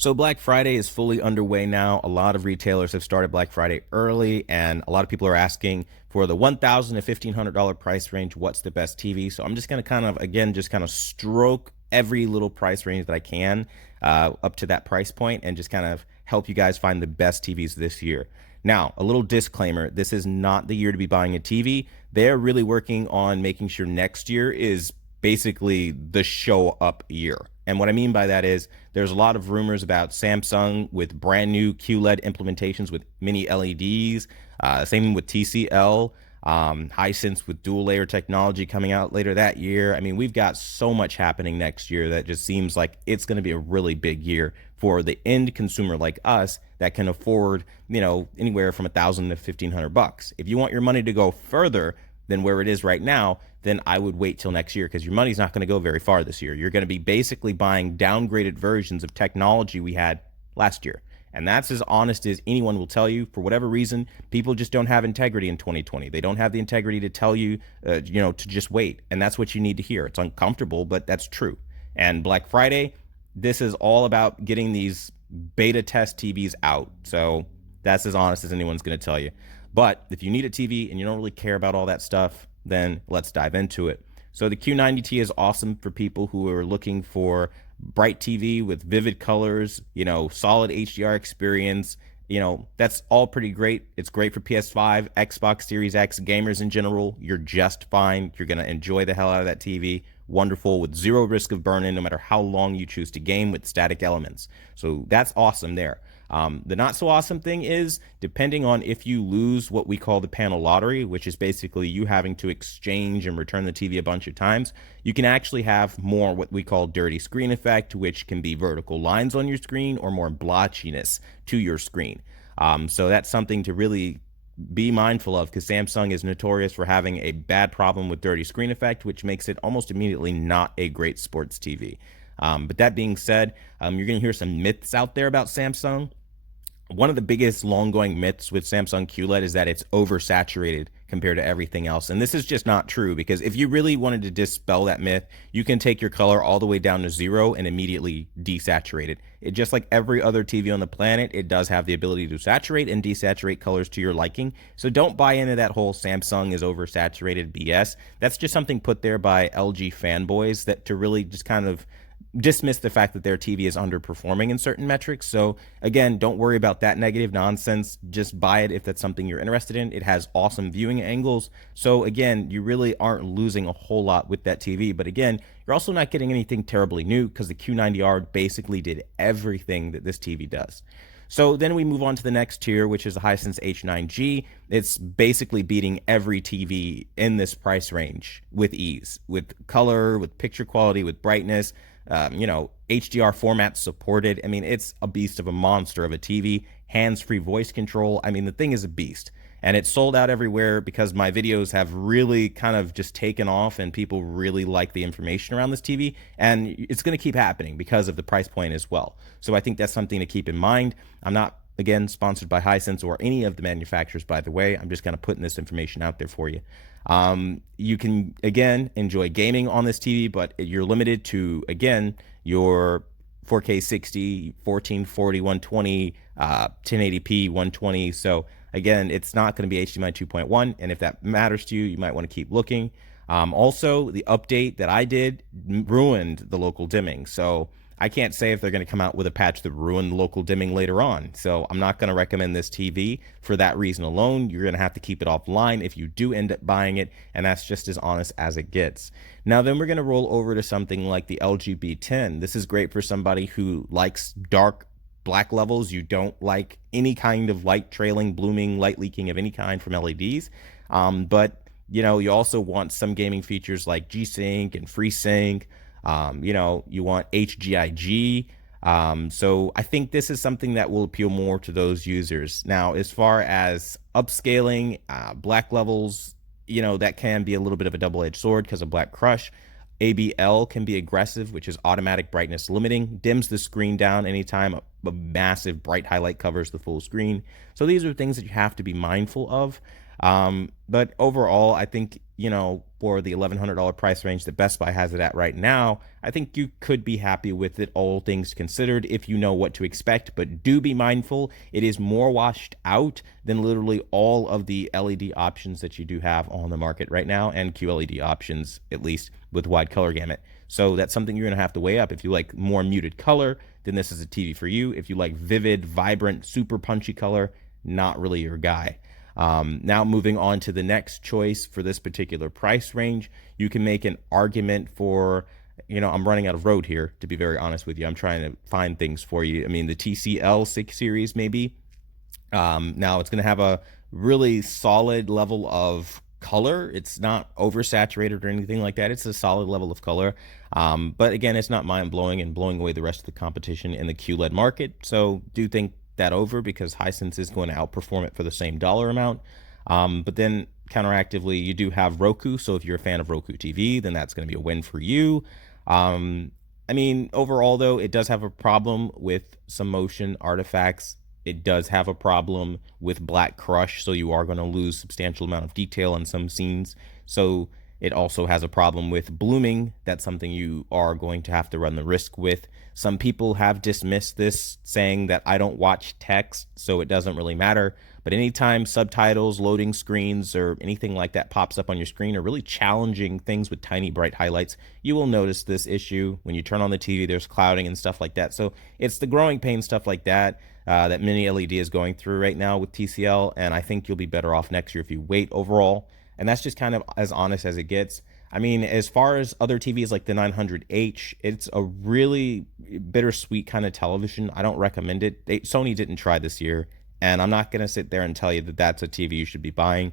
So Black Friday is fully underway now. A lot of retailers have started Black Friday early, and a lot of people are asking for the $1,000 to $1,500 price range. What's the best TV? So I'm just going to kind of again just kind of stroke every little price range that I can up to that price point, and just kind of help you guys find the best TVs this year. Now, a little disclaimer: this is not the year to be buying a TV. They're really working on making sure next year is basically the show up year. And what I mean by that is there's a lot of rumors about Samsung with brand new QLED implementations with mini LEDs, same with TCL, Hisense with dual layer technology coming out later that year. I mean, we've got so much happening next year that just seems like it's going to be a really big year for the end consumer like us that can afford, anywhere from 1,000 to 1,500 bucks. If you want your money to go further than where it is right now, then I would wait till next year, because your money's not going to go very far this year. You're going to be basically buying downgraded versions of technology we had last year. And that's as honest as anyone will tell you. For whatever reason, people just don't have integrity in 2020. They don't have the integrity to tell you, to just wait. And that's what you need to hear. It's uncomfortable, but that's true. And Black Friday, this is all about getting these beta test TVs out. So that's as honest as anyone's going to tell you. But if you need a TV and you don't really care about all that stuff, then let's dive into it. So the Q90T is awesome for people who are looking for bright TV with vivid colors, solid HDR experience. That's all pretty great. It's great for PS5, Xbox Series X, gamers in general. You're just fine. You're going to enjoy the hell out of that TV. Wonderful, with zero risk of burn-in, no matter how long you choose to game with static elements. So that's awesome there. The not so awesome thing is, depending on if you lose what we call the panel lottery, which is basically you having to exchange and return the TV a bunch of times, you can actually have more what we call dirty screen effect, which can be vertical lines on your screen or more blotchiness to your screen. So that's something to really be mindful of, because Samsung is notorious for having a bad problem with dirty screen effect, which makes it almost immediately not a great sports TV. But that being said, you're going to hear some myths out there about Samsung. One of the biggest long-going myths with Samsung QLED is that it's oversaturated compared to everything else. And this is just not true, because if you really wanted to dispel that myth, you can take your color all the way down to 0 and immediately desaturate it. It just like every other TV on the planet, it does have the ability to saturate and desaturate colors to your liking. So don't buy into that whole Samsung is oversaturated BS. That's just something put there by LG fanboys that to really just kind of dismiss the fact that their TV is underperforming in certain metrics. So again, don't worry about that negative nonsense. Just buy it if that's something you're interested in. It has awesome viewing angles. So again, you really aren't losing a whole lot with that TV. But again, you're also not getting anything terribly new, because the Q90R basically did everything that this TV does. So then we move on to the next tier, which is the Hisense H9G. It's basically beating every TV in this price range with ease, with color, with picture quality, with brightness. HDR format supported. I mean, it's a beast of a monster of a TV. Hands-free voice control. I mean, the thing is a beast. And it's sold out everywhere because my videos have really kind of just taken off, and people really like the information around this TV. And it's going to keep happening because of the price point as well. So I think that's something to keep in mind. I'm not, again, sponsored by Hisense or any of the manufacturers, by the way. I'm just kind of putting this information out there for you. You can, again, enjoy gaming on this TV, but you're limited to, again, your 4K 60, 1440, 120, 1080p, 120. So again, it's not going to be HDMI 2.1. And if that matters to you, you might want to keep looking. Also, the update that I did ruined the local dimming. So I can't say if they're going to come out with a patch that ruined local dimming later on. So I'm not going to recommend this TV for that reason alone. You're going to have to keep it offline if you do end up buying it, and that's just as honest as it gets. Now then, we're going to roll over to something like the LG B10. This is great for somebody who likes dark black levels. You don't like any kind of light trailing, blooming, light leaking of any kind from LEDs. But you also want some gaming features like G-Sync and FreeSync. You want HGIG. So I think this is something that will appeal more to those users. Now, as far as upscaling, black levels, that can be a little bit of a double-edged sword because of Black Crush. ABL can be aggressive, which is automatic brightness limiting, dims the screen down anytime a massive bright highlight covers the full screen. So these are things that you have to be mindful of. But overall, I think, for the $1,100 price range that Best Buy has it at right now, I think you could be happy with it, all things considered, if you know what to expect. But do be mindful, it is more washed out than literally all of the LED options that you do have on the market right now, and QLED options, at least with wide color gamut. So that's something you're going to have to weigh up. If you like more muted color, then this is a TV for you. If you like vivid, vibrant, super punchy color, not really your guy. Now moving on to the next choice for this particular price range, you can make an argument for, I'm running out of road here, to be very honest with you. I'm trying to find things for you. I mean, the TCL 6 series, maybe. Now it's going to have a really solid level of color. It's not oversaturated or anything like that. It's a solid level of color. But again, it's not mind blowing and blowing away the rest of the competition in the QLED market. So do think that over, because Hisense is going to outperform it for the same dollar amount. But then counteractively, you do have Roku. So if you're a fan of Roku TV, then that's going to be a win for you. I mean, overall, though, it does have a problem with some motion artifacts. It does have a problem with black crush, so you are going to lose substantial amount of detail in some scenes. So it also has a problem with blooming. That's something you are going to have to run the risk with. Some people have dismissed this, saying that I don't watch text, so it doesn't really matter. But anytime subtitles, loading screens, or anything like that pops up on your screen, or really challenging things with tiny bright highlights, you will notice this issue. When you turn on the TV, there's clouding and stuff like that. So it's the growing pain stuff like that that Mini LED is going through right now with TCL, and I think you'll be better off next year if you wait overall. And that's just kind of as honest as it gets. I mean, as far as other TVs like the 900H, it's a really bittersweet kind of television. I don't recommend it. Sony didn't try this year, and I'm not going to sit there and tell you that that's a TV you should be buying,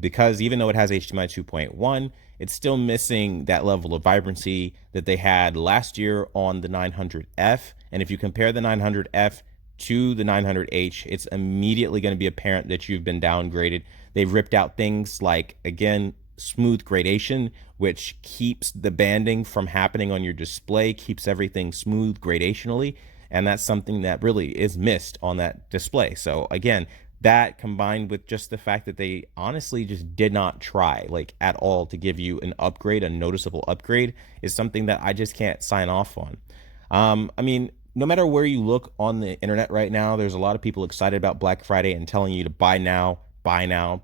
because even though it has HDMI 2.1, it's still missing that level of vibrancy that they had last year on the 900F. And if you compare the 900F to the 900H, it's immediately going to be apparent that you've been downgraded. They've ripped out things like, again, smooth gradation, which keeps the banding from happening on your display, keeps everything smooth gradationally, and that's something that really is missed on that display. So again, that combined with just the fact that they honestly just did not try, like, at all to give you an upgrade, a noticeable upgrade, is something that I just can't sign off on. I mean, no matter where you look on the internet right now, there's a lot of people excited about Black Friday and telling you to buy now,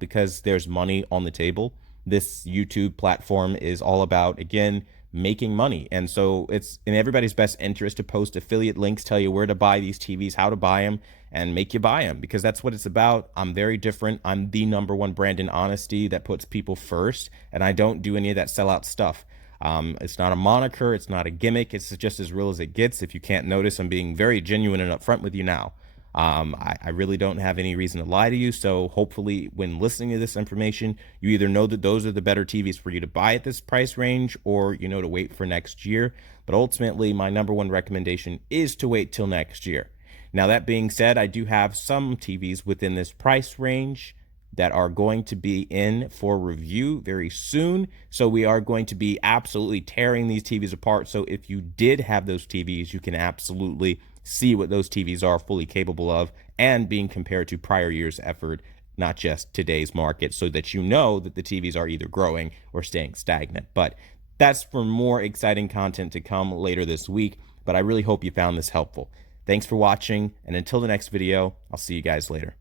because there's money on the table. This YouTube platform is all about, again, making money. And so it's in everybody's best interest to post affiliate links, tell you where to buy these TVs, how to buy them, and make you buy them, because that's what it's about. I'm very different. I'm the number one brand in honesty that puts people first, and I don't do any of that sellout stuff. It's not a moniker. It's not a gimmick. It's just as real as it gets. If you can't notice, I'm being very genuine and upfront with you now. I really don't have any reason to lie to you. So hopefully when listening to this information, you either know that those are the better TVs for you to buy at this price range, or you know to wait for next year. But ultimately, my number one recommendation is to wait till next year. Now, that being said, I do have some TVs within this price range that are going to be in for review very soon. So we are going to be absolutely tearing these TVs apart. So if you did have those TVs, you can absolutely see what those TVs are fully capable of, and being compared to prior year's effort, not just today's market, so that you know that the TVs are either growing or staying stagnant. But that's for more exciting content to come later this week. But I really hope you found this helpful. Thanks for watching, and until the next video, I'll see you guys later.